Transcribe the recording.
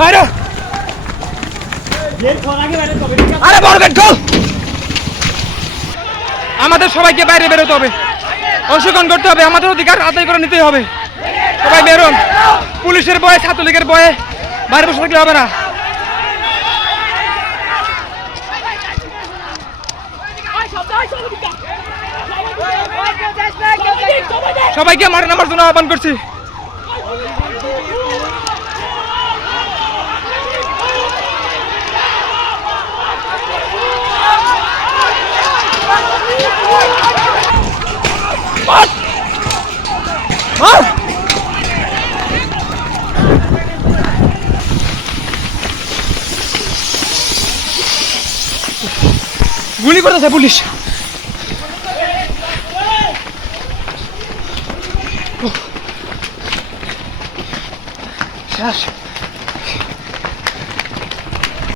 বাইরে আরে বড় গেট খোল। আমাদের সবাইকে বাইরে বেরোতে হবে, অংশগ্রহণ করতে হবে, আমাদের অধিকার আদায় করে নিতে হবে। সবাই বেরোন, পুলিশের ভয়ে ছাত্রলীগের ভয়ে বাইরে বসে থাকলে হবে না। সবাইকে মাঠে নামার জন্য আহ্বান করছি। গুলি করতেছে পুলিশ। শেষ।